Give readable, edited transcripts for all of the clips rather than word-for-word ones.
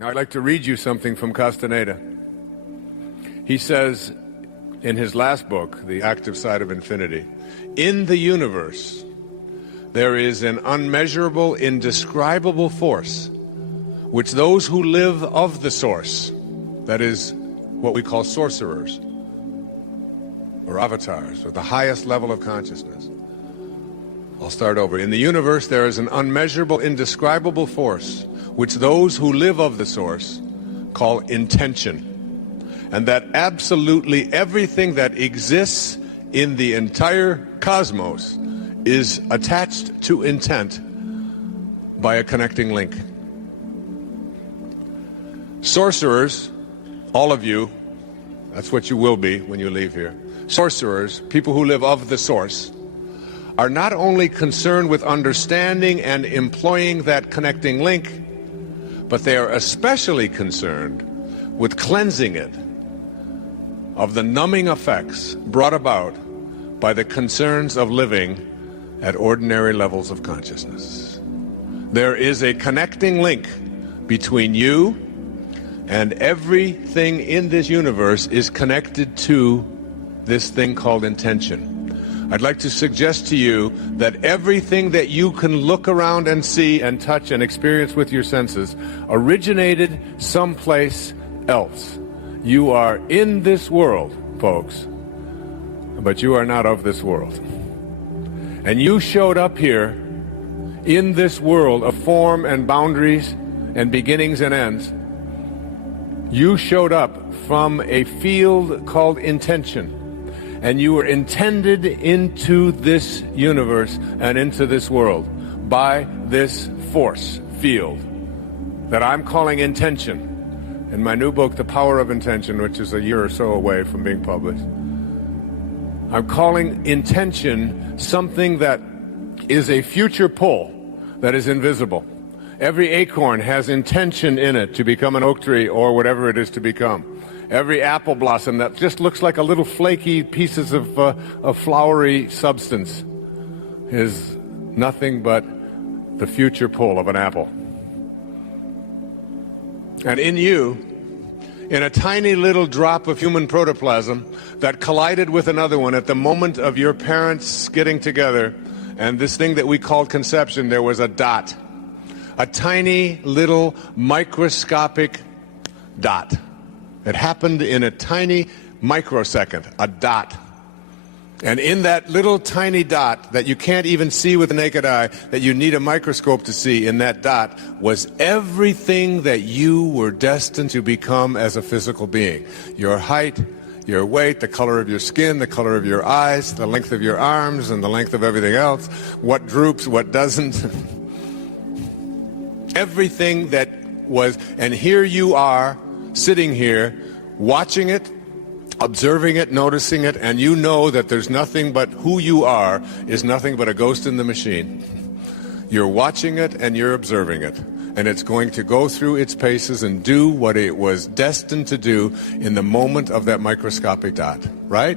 Now I'd like to read you something from Castaneda. He says in his last book, The Active Side of Infinity, in the universe, there is an unmeasurable, indescribable force, which those who live of the source, that is what we call sorcerers, or avatars, or the highest level of consciousness. I'll start over. In the universe, there is an unmeasurable, indescribable force, which those who live of the source call intention. And that absolutely everything that exists in the entire cosmos is attached to intent by a connecting link. Sorcerers, all of you, that's what you will be when you leave here. Sorcerers, people who live of the source, are not only concerned with understanding and employing that connecting link, but they are especially concerned with cleansing it of the numbing effects brought about by the concerns of living at ordinary levels of consciousness. There is a connecting link between you and everything in this universe is connected to this thing called intention. I'd like to suggest to you that everything that you can look around and see and touch and experience with your senses originated someplace else. You are in this world, folks, but you are not of this world. And you showed up here in this world of form and boundaries and beginnings and ends. You showed up from a field called intention. And you were intended into this universe and into this world by this force field that I'm calling intention. In my new book, The Power of Intention, which is a year or so away from being published, I'm calling intention something that is a future pull that is invisible. Every acorn has intention in it to become an oak tree or whatever it is to become. Every apple blossom that just looks like a little flaky pieces of flowery substance is nothing but the future pull of an apple. And in you, in a tiny little drop of human protoplasm that collided with another one at the moment of your parents getting together, and this thing that we called conception, there was a dot. A tiny little microscopic dot. It happened in a tiny microsecond, a dot. And in that little tiny dot that you can't even see with the naked eye, that you need a microscope to see, in that dot was everything that you were destined to become as a physical being. Your height, your weight, the color of your skin, the color of your eyes, the length of your arms, and the length of everything else, what droops, what doesn't. Everything that was, and here you are, sitting here, watching it, observing it, noticing it, and you know that there's nothing but who you are is nothing but a ghost in the machine. You're watching it and you're observing it, and it's going to go through its paces and do what it was destined to do in the moment of that microscopic dot, right?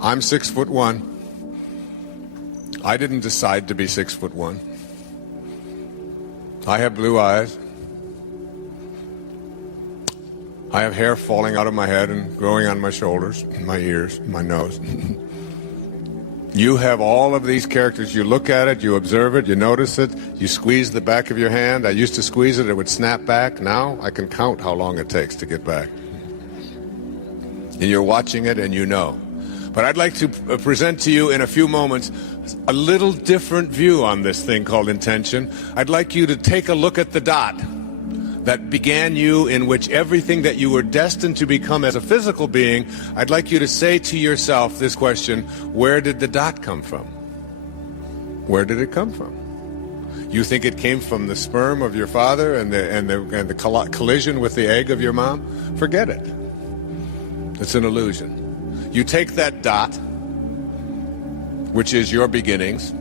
I'm 6'1". I didn't decide to be 6'1". I have blue eyes. I have hair falling out of my head and growing on my shoulders, my ears, my nose. You have all of these characters. You look at it, you observe it, you notice it, you squeeze the back of your hand. I used to squeeze it, it would snap back. Now I can count how long it takes to get back. And you're watching it and you know. But I'd like to present to you in a few moments a little different view on this thing called intention. I'd like you to take a look at the dot that began you, in which everything that you were destined to become as a physical being. I'd like you to say to yourself this question: where did the dot come from? Where did it come from? You think it came from the sperm of your father and the collision with the egg of your mom? Forget it. It's an illusion. You take that dot, which is your beginnings.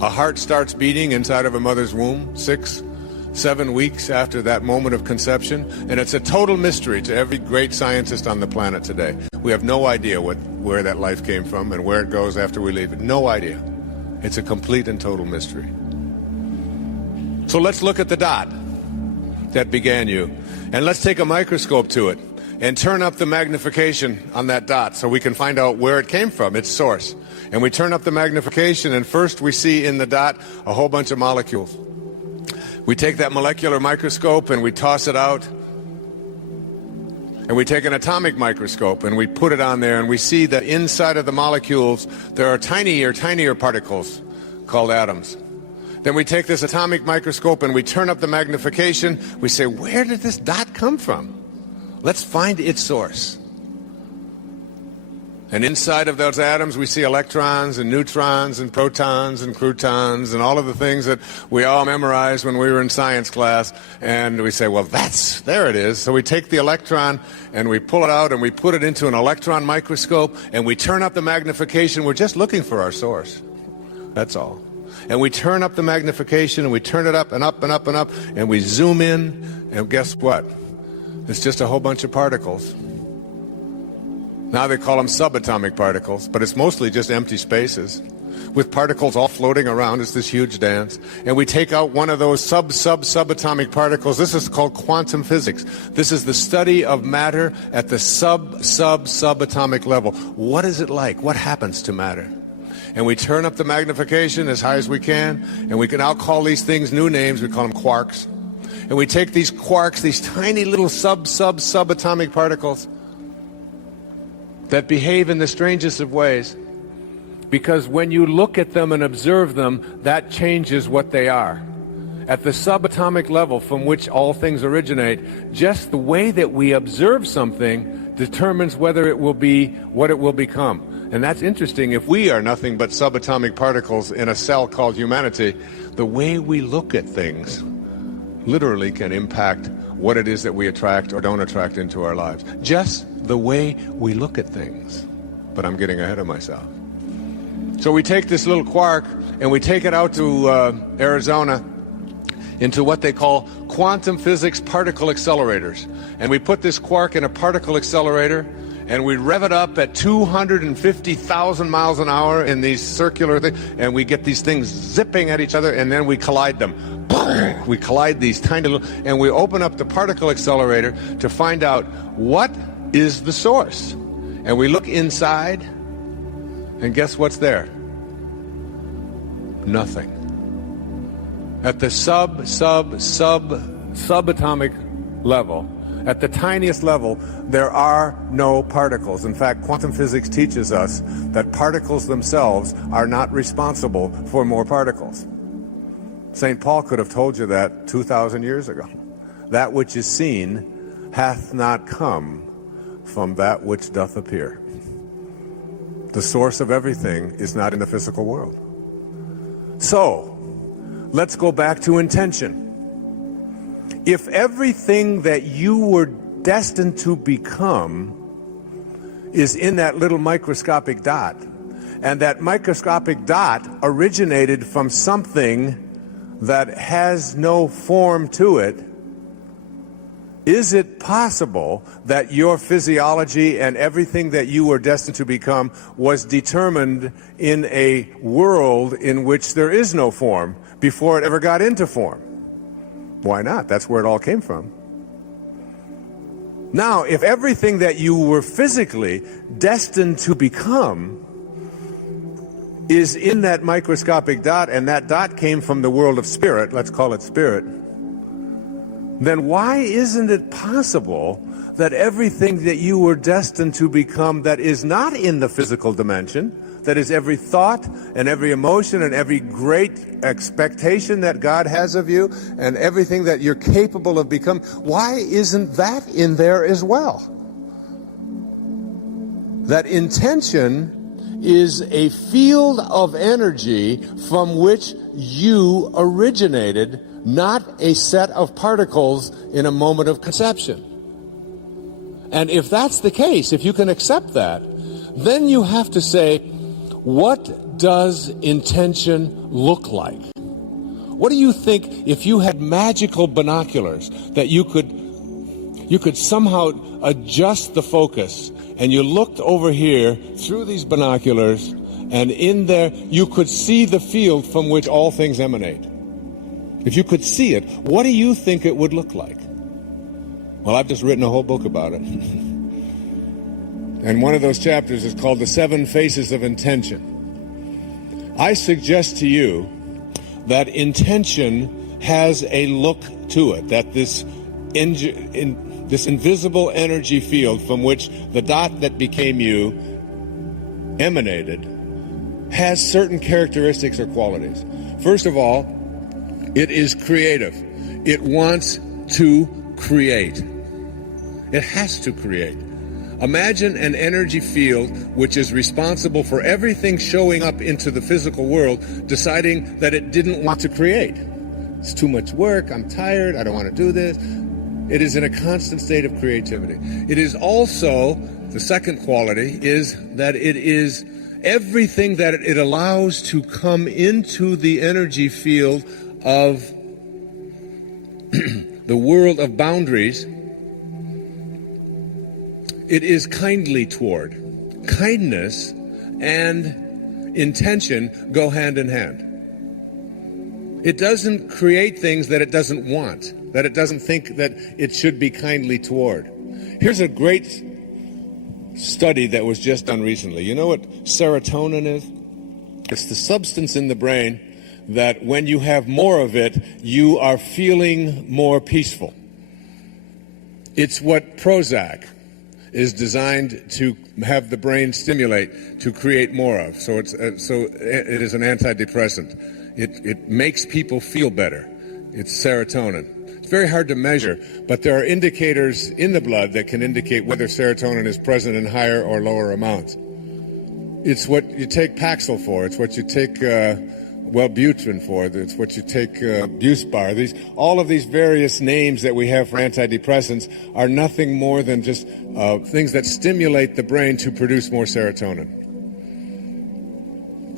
A heart starts beating inside of a mother's womb 6-7 weeks after that moment of conception, and it's a total mystery to every great scientist on the planet today. We have no idea where that life came from and where it goes after we leave it. No idea. It's a complete and total mystery. So let's look at the dot that began you, and let's take a microscope to it and turn up the magnification on that dot so we can find out where it came from, its source. And we turn up the magnification, and first we see in the dot a whole bunch of molecules. We take that molecular microscope and we toss it out, and we take an atomic microscope and we put it on there, and we see that inside of the molecules there are tinier particles called atoms. Then we take this atomic microscope and we turn up the magnification. We say, where did this dot come from? Let's find its source. And inside of those atoms we see electrons and neutrons and protons and croutons and all of the things that we all memorized when we were in science class. And we say, well, there it is. So we take the electron and we pull it out and we put it into an electron microscope and we turn up the magnification. We're just looking for our source. That's all. And we turn up the magnification and we turn it up and up and up and up, and we zoom in, and guess what? It's just a whole bunch of particles. Now they call them subatomic particles, but it's mostly just empty spaces with particles all floating around. It's this huge dance. And we take out one of those subatomic particles. This is called quantum physics. This is the study of matter at the subatomic level. What is it like? What happens to matter? And we turn up the magnification as high as we can, and we can now call these things new names. We call them quarks. And we take these quarks, these tiny little subatomic particles that behave in the strangest of ways, because when you look at them and observe them, that changes what they are. At the subatomic level from which all things originate, just the way that we observe something determines whether it will be what it will become. And that's interesting. If we are nothing but subatomic particles in a cell called humanity, the way we look at things literally can impact what it is that we attract or don't attract into our lives. Just the way we look at things. But I'm getting ahead of myself. So we take this little quark and we take it out to Arizona into what they call quantum physics particle accelerators. And we put this quark in a particle accelerator, and we rev it up at 250,000 miles an hour in these circular things, and we get these things zipping at each other, and then we collide them. We collide these tiny little, and we open up the particle accelerator to find out what is the source. And we look inside, and guess what's there? Nothing. At the subatomic level, at the tiniest level, there are no particles. In fact, quantum physics teaches us that particles themselves are not responsible for more particles. St. Paul could have told you that 2,000 years ago. That which is seen hath not come from that which doth appear. The source of everything is not in the physical world. So, let's go back to intention. If everything that you were destined to become is in that little microscopic dot, and that microscopic dot originated from something that has no form to it, is it possible that your physiology and everything that you were destined to become was determined in a world in which there is no form before it ever got into form? Why not? That's where it all came from. Now, if everything that you were physically destined to become is in that microscopic dot, and that dot came from the world of spirit, let's call it spirit, then why isn't it possible that everything that you were destined to become that is not in the physical dimension, that is every thought and every emotion and every great expectation that God has of you and everything that you're capable of becoming, why isn't that in there as well? That intention is a field of energy from which you originated, not a set of particles in a moment of conception. And if that's the case, if you can accept that, then you have to say, what does intention look like? What do you think if you had magical binoculars that you could somehow adjust the focus, and you looked over here through these binoculars, and in there you could see the field from which all things emanate? if you could see it, what do you think it would look like? Well, I've just written a whole book about it. And one of those chapters is called The 7 Faces of Intention. I suggest to you that intention has a look to it, that this invisible energy field from which the dot that became you emanated has certain characteristics or qualities. First of all, it is creative. It wants to create. It has to create. Imagine an energy field which is responsible for everything showing up into the physical world, deciding that it didn't want to create. It's too much work, I'm tired, I don't want to do this. It is in a constant state of creativity. It is also, the second quality is that it is everything that it allows to come into the energy field of the world of boundaries. It is kindly toward. Kindness and intention go hand in hand. It doesn't create things that it doesn't want, that it doesn't think that it should be kindly toward. Here's a great study that was just done recently. You know what serotonin is? It's the substance in the brain that when you have more of it, you are feeling more peaceful. It's what Prozac is designed to have the brain stimulate to create more of. So it is an antidepressant. It makes people feel better. It's serotonin. It's very hard to measure, but there are indicators in the blood that can indicate whether serotonin is present in higher or lower amounts. It's what you take Paxil for. It's what you take Wellbutrin for. It's what you take Buspar. All of these various names that we have for antidepressants are nothing more than just things that stimulate the brain to produce more serotonin.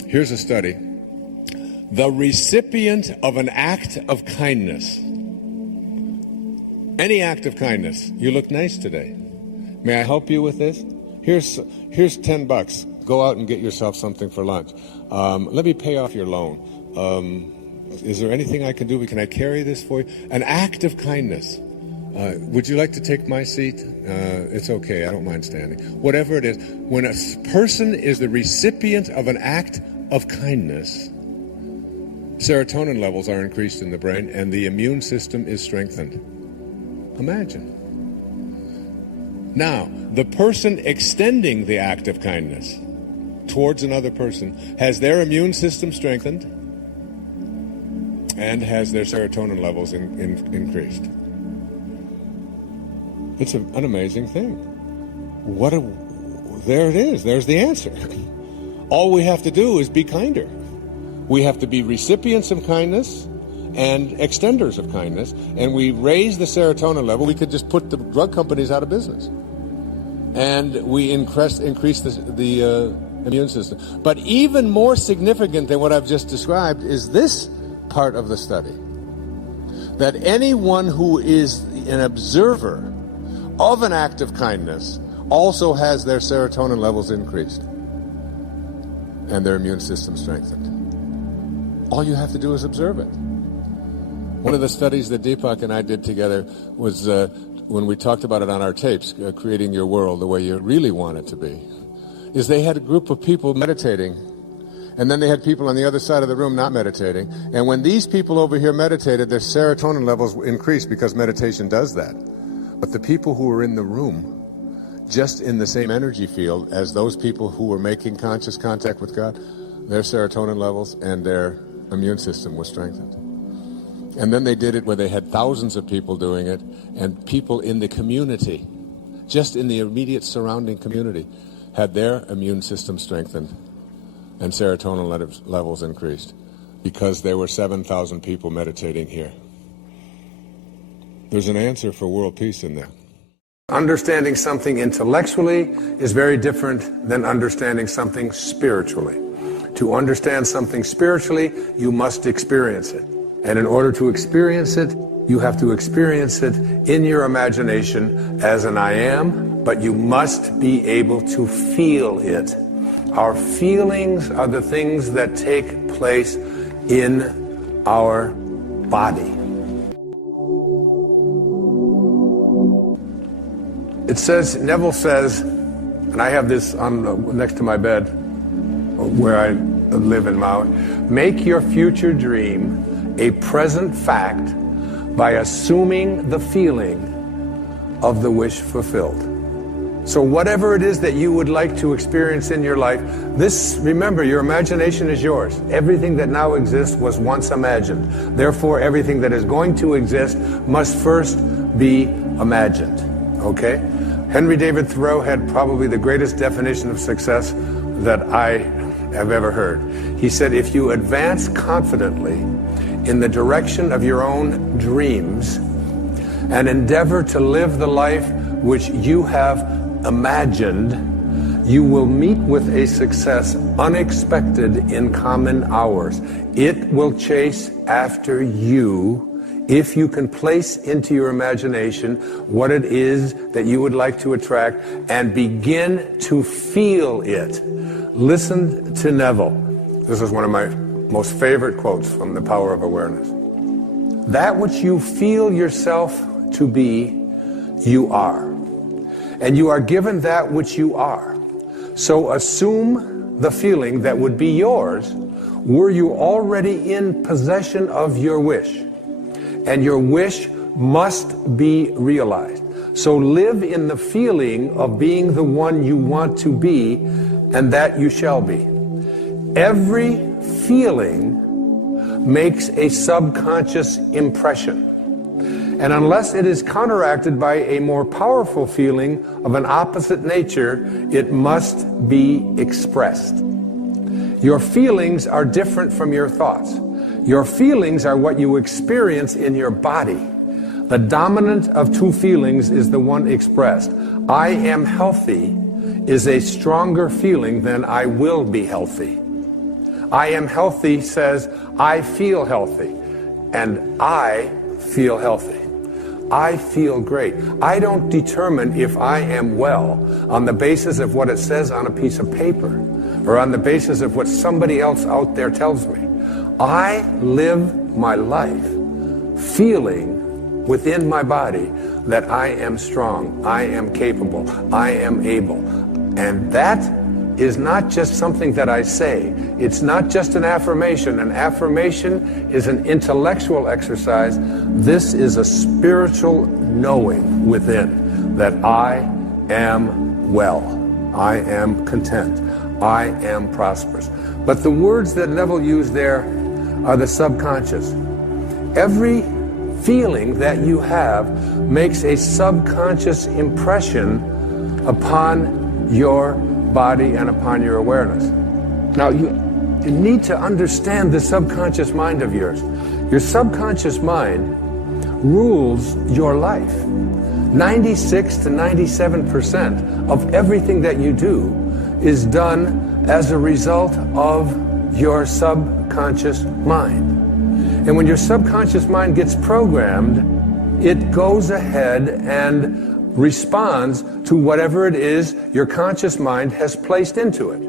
Here's a study. The recipient of an act of kindness, any act of kindness. You look nice today. May I help you with this? Here's $10. Go out and get yourself something for lunch. Let me pay off your loan. Is there anything I can do? Can I carry this for you? An act of kindness. Would you like to take my seat? It's okay. I don't mind standing. Whatever it is. When a person is the recipient of an act of kindness, serotonin levels are increased in the brain and the immune system is strengthened. Imagine. Now, the person extending the act of kindness towards another person has their immune system strengthened and has their serotonin levels increased. It's an amazing thing. There it is. There's the answer. All we have to do is be kinder. We have to be recipients of kindness and extenders of kindness, and we raise the serotonin level. We could just put the drug companies out of business. And we increase the immune system. But even more significant than what I've just described is this part of the study. That anyone who is an observer of an act of kindness also has their serotonin levels increased and their immune system strengthened. All you have to do is observe it. One of the studies that Deepak and I did together was when we talked about it on our tapes, Creating Your World the Way You Really Want It to Be, is they had a group of people meditating, and then they had people on the other side of the room not meditating. And when these people over here meditated, their serotonin levels increased because meditation does that. But the people who were in the room, just in the same energy field as those people who were making conscious contact with God, their serotonin levels and their immune system was strengthened. And then they did it where they had thousands of people doing it, and people in the community, just in the immediate surrounding community, had their immune system strengthened and serotonin levels increased because there were 7,000 people meditating here. There's an answer for world peace in there. Understanding something intellectually is very different than understanding something spiritually. To understand something spiritually, you must experience it. And in order to experience it, you have to experience it in your imagination as an I am, but you must be able to feel it. Our feelings are the things that take place in our body. It says, Neville says, and I have this on next to my bed where I live in Maui, make your future dream a present fact by assuming the feeling of the wish fulfilled. So whatever it is that you would like to experience in your life, remember, your imagination is yours. Everything that now exists was once imagined. Therefore, everything that is going to exist must first be imagined. Okay? Henry David Thoreau had probably the greatest definition of success that I have ever heard. He said, if you advance confidently in the direction of your own dreams and endeavor to live the life which you have imagined, you will meet with a success unexpected in common hours. It will chase after you if you can place into your imagination what it is that you would like to attract and begin to feel it. Listen to Neville. This is one of my most favorite quotes from The Power of Awareness. That which you feel yourself to be, you are. And you are given that which you are. So assume the feeling that would be yours were you already in possession of your wish. And your wish must be realized. So live in the feeling of being the one you want to be, and that you shall be. Every feeling makes a subconscious impression. And unless it is counteracted by a more powerful feeling of an opposite nature, it must be expressed. Your feelings are different from your thoughts. Your feelings are what you experience in your body. The dominant of two feelings is the one expressed. I am healthy is a stronger feeling than I will be healthy. I am healthy says I feel healthy, and I feel healthy. I feel great. I don't determine if I am well on the basis of what it says on a piece of paper or on the basis of what somebody else out there tells me. I live my life feeling within my body that I am strong, I am capable, I am able. And that is not just something that I say. It's not just an affirmation. An affirmation is an intellectual exercise. This is a spiritual knowing within that I am well, I am content, I am prosperous. But the words that Neville used there are the subconscious. Every feeling that you have makes a subconscious impression upon your body and upon your awareness. Now, you need to understand the subconscious mind of yours. Your subconscious mind rules your life. 96 to 97% of everything that you do is done as a result of your subconscious mind. And when your subconscious mind gets programmed, it goes ahead and responds to whatever it is your conscious mind has placed into it.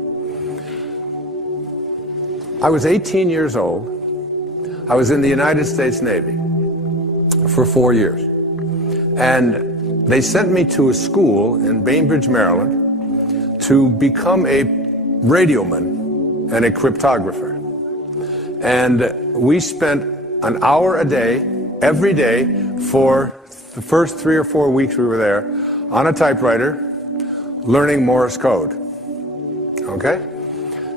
I was 18 years old. I was in the United States Navy for 4 years. And they sent me to a school in Bainbridge, Maryland, to become a radioman and a cryptographer. And we spent an hour a day, every day, for the first 3 or 4 weeks we were there, on a typewriter, learning Morse code. Okay?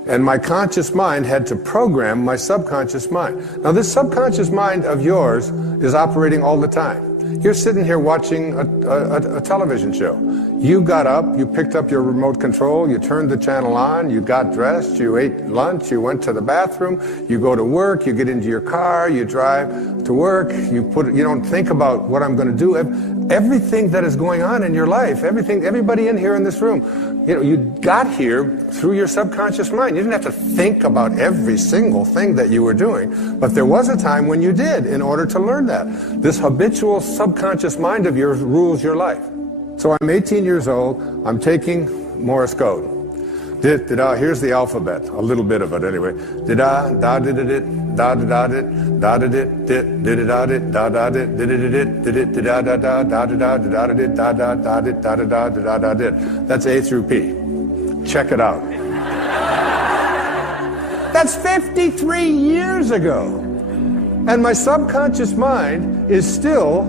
And my conscious mind had to program my subconscious mind. Now, this subconscious mind of yours is operating all the time. You're sitting here watching a television show. You got up, you picked up your remote control, you turned the channel on, you got dressed, you ate lunch, you went to the bathroom, you go to work, you get into your car, you drive to work, you don't think about what I'm going to do. Everything that is going on in your life, everybody in here in this room, you got here through your subconscious mind. You didn't have to think about every single thing that you were doing, but there was a time when you did in order to learn that. This habitual subconscious mind of yours rules your life. So I'm 18 years old, I'm taking Morse code. Here's the alphabet, a little bit of it anyway. Da da did it, da da did, da did it, did it da did, da da did, did it, did it da da da da da da did, da da da did, da da da da did. That's A through P. Check it out. That's 53 years ago. And my subconscious mind is still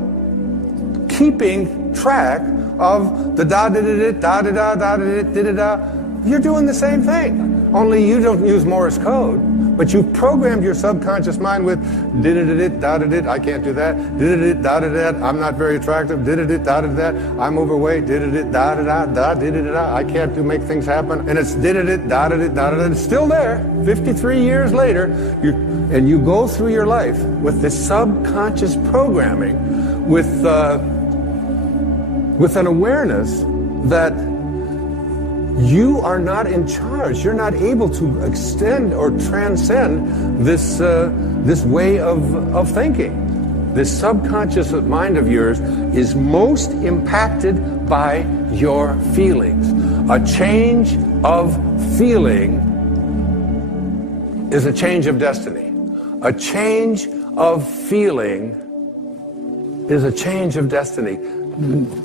keeping track of the da da da da da da da da da. You're doing the same thing, only you don't use Morse code, but you've programmed your subconscious mind with did da da did. I can't do that. Did da da da. I'm not very attractive. Did da da da. I'm overweight. Did da da da da did da. I can't make things happen. And it's did da da da da. It's still there. 53 years later, and you go through your life with this subconscious programming, with an awareness that you are not in charge. You're not able to extend or transcend this way of thinking. This subconscious mind of yours is most impacted by your feelings. A change of feeling is a change of destiny. A change of feeling is a change of destiny.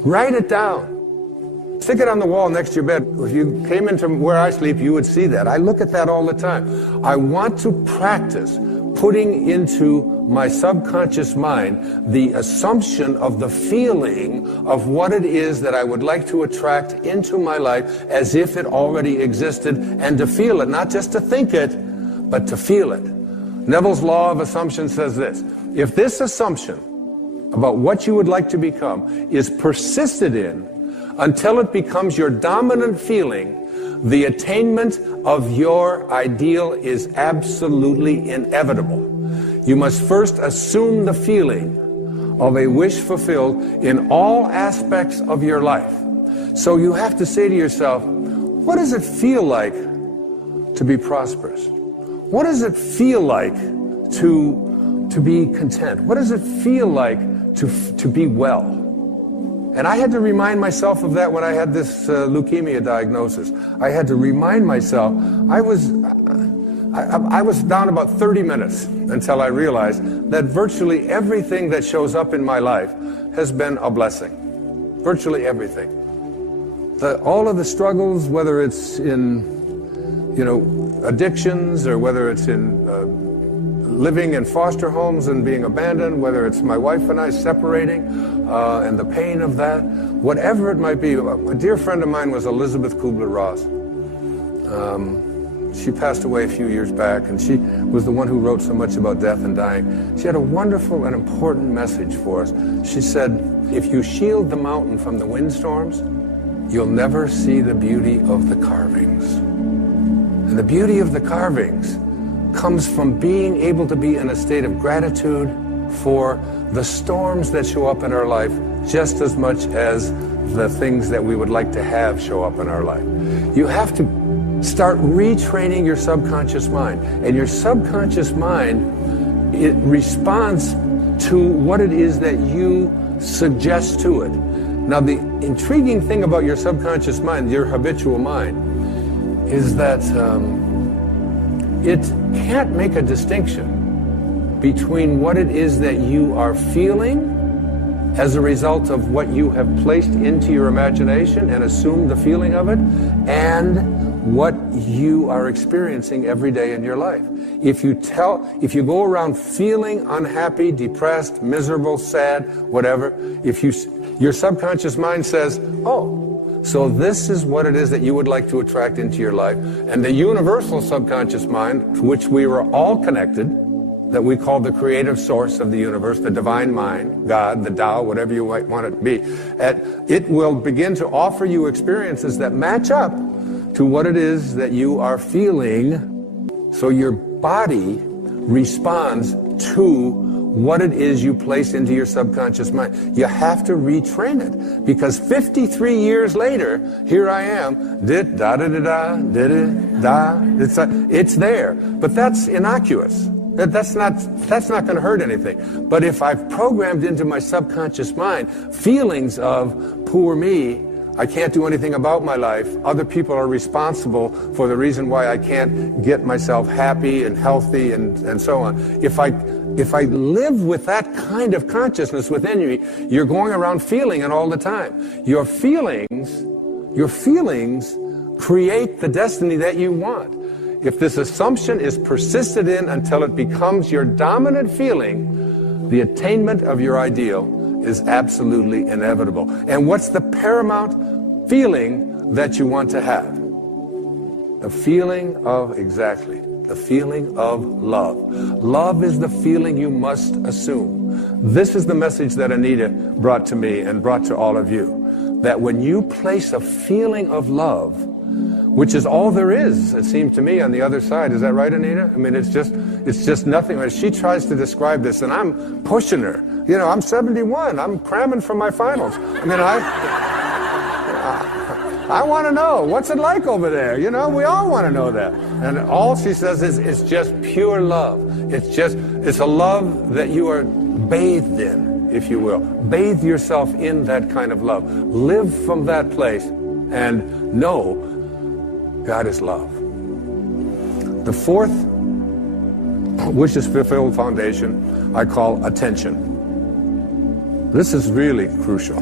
Write it down. Stick it on the wall next to your bed. If you came into where I sleep, you would see that. I look at that all the time. I want to practice putting into my subconscious mind the assumption of the feeling of what it is that I would like to attract into my life as if it already existed, and to feel it, not just to think it, but to feel it. Neville's law of assumption says this: if this assumption about what you would like to become is persisted in until it becomes your dominant feeling, the attainment of your ideal is absolutely inevitable. You must first assume the feeling of a wish fulfilled in all aspects of your life. So you have to say to yourself, what does it feel like to be prosperous? What does it feel like to be content? What does it feel like to be well? And I had to remind myself of that when I had this leukemia diagnosis. I had to remind myself, I was down about 30 minutes until I realized that virtually everything that shows up in my life has been a blessing. Virtually everything. All of the struggles, whether it's in, addictions, or whether it's in living in foster homes and being abandoned, whether it's my wife and I separating and the pain of that, whatever it might be. A dear friend of mine was Elizabeth Kubler-Ross. She passed away a few years back, and she was the one who wrote so much about death and dying. She had a wonderful and important message for us. She said, if you shield the mountain from the windstorms, you'll never see the beauty of the carvings. And the beauty of the carvings comes from being able to be in a state of gratitude for the storms that show up in our life, just as much as the things that we would like to have show up in our life. You have to start retraining your subconscious mind. And your subconscious mind, it responds to what it is that you suggest to it. Now, the intriguing thing about your subconscious mind, your habitual mind, is that it can't make a distinction between what it is that you are feeling as a result of what you have placed into your imagination and assumed the feeling of it, and what you are experiencing every day in your life. If you go around feeling unhappy, depressed, miserable, sad, whatever, your subconscious mind says, oh, so this is what it is that you would like to attract into your life. And the universal subconscious mind, to which we were all connected, that we call the creative source of the universe, the divine mind, God, the Tao, whatever you might want it to be, it will begin to offer you experiences that match up to what it is that you are feeling. So your body responds to what it is you place into your subconscious mind. You have to retrain it, because 53 years later, here I am, it's there. But that's innocuous. That's not going to hurt anything. But if I've programmed into my subconscious mind feelings of poor me, I can't do anything about my life. Other people are responsible for the reason why I can't get myself happy and healthy and so on. If I live with that kind of consciousness within you, you're going around feeling it all the time. Your feelings create the destiny that you want. If this assumption is persisted in until it becomes your dominant feeling, the attainment of your ideal is absolutely inevitable. And what's the paramount feeling that you want to have? The feeling of, exactly, the feeling of love. Love is the feeling you must assume. This is the message that Anita brought to me and brought to all of you. That when you place a feeling of love, which is all there is, it seems to me, on the other side. Is that right, Anita? I mean, it's just nothing. When she tries to describe this, and I'm pushing her. You know, I'm 71. I'm cramming for my finals. I mean, I want to know, what's it like over there? You know, we all want to know that. And all she says is, it's just pure love. It's a love that you are bathed in, if you will. Bathe yourself in that kind of love. Live from that place and know God is love. The fourth wishes fulfilled foundation I call attention. This is really crucial.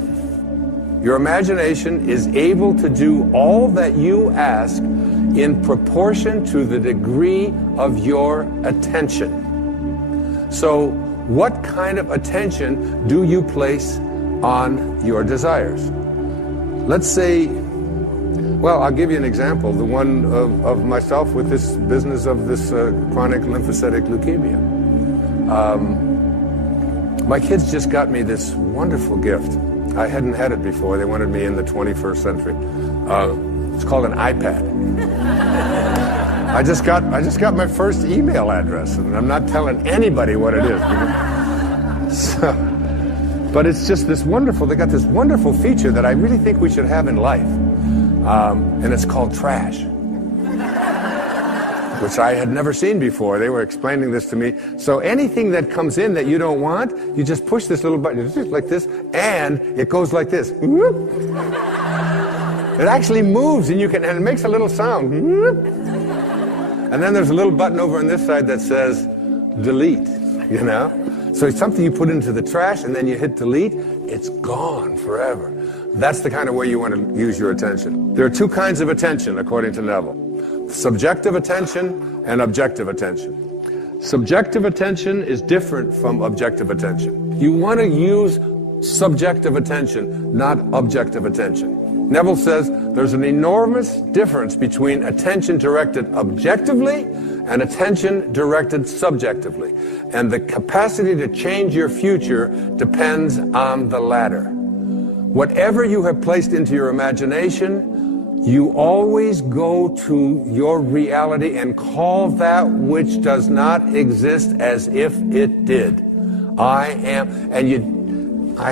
Your imagination is able to do all that you ask in proportion to the degree of your attention. So, what kind of attention do you place on your desires? Let's say, well, I'll give you an example, the one of myself with this business of this chronic lymphocytic leukemia. My kids just got me this wonderful gift. I hadn't had it before. They wanted me in the 21st century. It's called an iPad. I just got my first email address, and I'm not telling anybody what it is. But it's just this wonderful, they got this wonderful feature that I really think we should have in life. And it's called trash, which I had never seen before. They were explaining this to me. So anything that comes in that you don't want, you just push this little button, it's just like this, and it goes like this. It actually moves, and and it makes a little sound. And then there's a little button over on this side that says delete, you know? So it's something you put into the trash, and then you hit delete, it's gone forever. That's the kind of way you want to use your attention. There are two kinds of attention, according to Neville. Subjective attention and objective attention. Subjective attention is different from objective attention. You want to use subjective attention, not objective attention. Neville says there's an enormous difference between attention directed objectively and attention directed subjectively. And the capacity to change your future depends on the latter. Whatever you have placed into your imagination, you always go to your reality and call that which does not exist as if it did. I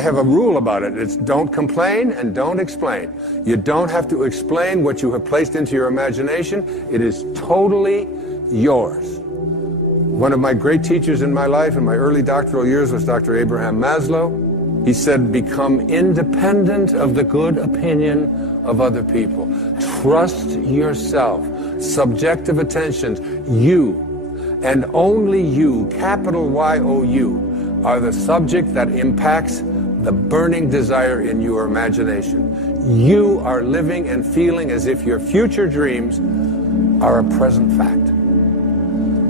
have a rule about it. It's don't complain and don't explain. You don't have to explain what you have placed into your imagination. It is totally yours. One of my great teachers in my life in my early doctoral years was Dr. Abraham Maslow. He said, become independent of the good opinion of other people. Trust yourself. Subjective attention. You, and only you, capital Y-O-U, are the subject that impacts the burning desire in your imagination. You are living and feeling as if your future dreams are a present fact.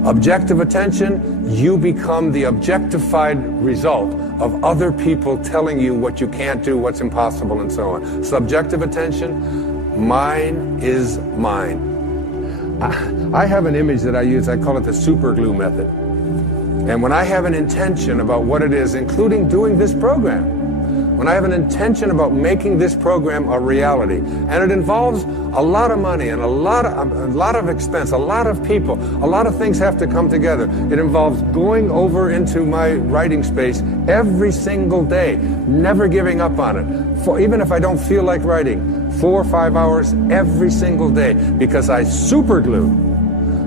Objective attention, you become the objectified result of other people telling you what you can't do, what's impossible, and so on. Subjective attention, mine is mine. I have an image that I use, I call it the super glue method. And when I have an intention about what it is, including doing this program, when I have an intention about making this program a reality, and it involves a lot of money and a lot of expense, a lot of people, a lot of things have to come together. It involves going over into my writing space every single day, never giving up on it. Even if I don't feel like writing, 4 or 5 hours every single day, because I super glue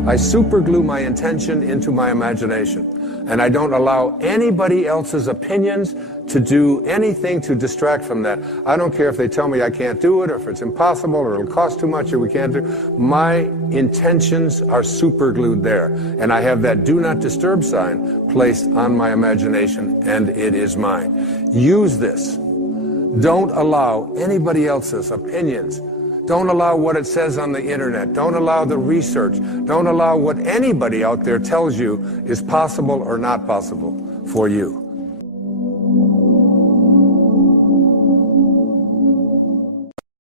I superglue my intention into my imagination. And I don't allow anybody else's opinions to do anything to distract from that. I don't care if they tell me I can't do it, or if it's impossible, or it'll cost too much, or we can't do it. My intentions are superglued there. And I have that do not disturb sign placed on my imagination, and it is mine. Use this. Don't allow anybody else's opinions. Don't allow what it says on the internet. Don't allow the research. Don't allow what anybody out there tells you is possible or not possible for you.